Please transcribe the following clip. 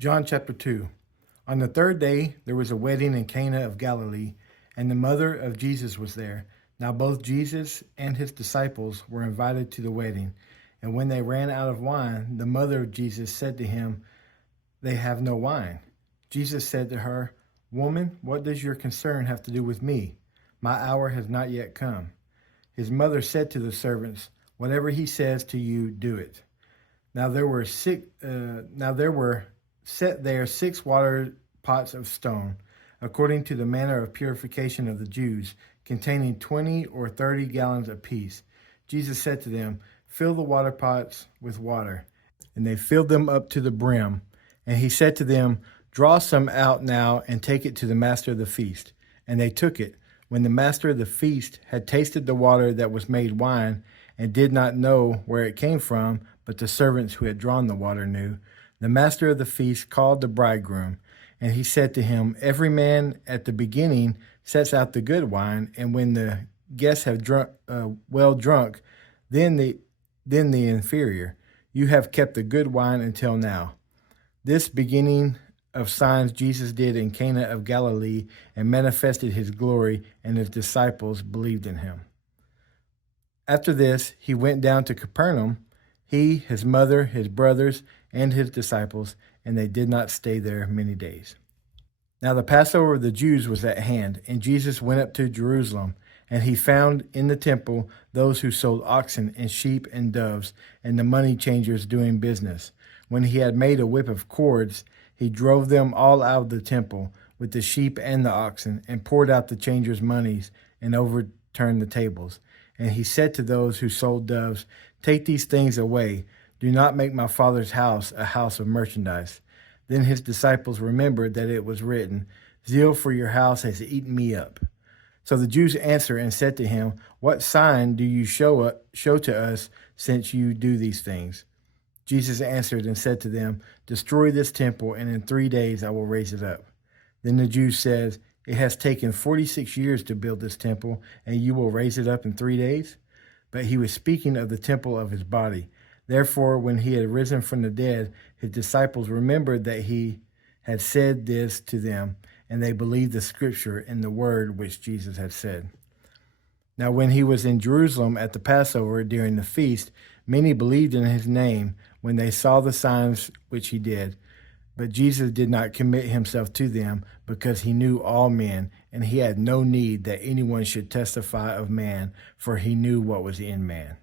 John chapter 2. On the third day, there was a wedding in Cana of Galilee, and the mother of Jesus was there. Now both Jesus and his disciples were invited to the wedding. And when they ran out of wine, the mother of Jesus said to him, "They have no wine." Jesus said to her, "Woman, what does your concern have to do with me? My hour has not yet come." His mother said to the servants, "Whatever he says to you, do it." Now there were set there 6 water pots of stone, according to the manner of purification of the Jews, containing 20 or 30 gallons apiece. Jesus said to them, "Fill the water pots with water." And they filled them up to the brim. And he said to them, "Draw some out now and take it to the master of the feast." And they took it. When the master of the feast had tasted the water that was made wine, and did not know where it came from, but the servants who had drawn the water knew, the master of the feast called the bridegroom, and he said to him, "Every man at the beginning sets out the good wine, and when the guests have drunk, then the inferior. You have kept the good wine until now." This beginning of signs Jesus did in Cana of Galilee, and manifested his glory, and his disciples believed in him. After this, he went down to Capernaum, he, his mother, his brothers, and his disciples, and they did not stay there many days. Now the Passover of the Jews was at hand, and Jesus went up to Jerusalem, and he found in the temple those who sold oxen and sheep and doves, and the money changers doing business. When he had made a whip of cords, he drove them all out of the temple with the sheep and the oxen, and poured out the changers' monies, and overturned the tables. And he said to those who sold doves, "Take these things away. Do not make my Father's house a house of merchandise." Then his disciples remembered that it was written, "Zeal for your house has eaten me up." So the Jews answered and said to him, "What sign do you show to us, since you do these things?" Jesus answered and said to them, "Destroy this temple, and in 3 days I will raise it up." Then the Jews said, "It has taken 46 years to build this temple, and you will raise it up in 3 days?" But he was speaking of the temple of his body. Therefore, when he had risen from the dead, his disciples remembered that he had said this to them, and they believed the scripture and the word which Jesus had said. Now when he was in Jerusalem at the Passover during the feast, many believed in his name when they saw the signs which he did. But Jesus did not commit himself to them, because he knew all men, and he had no need that anyone should testify of man, for he knew what was in man.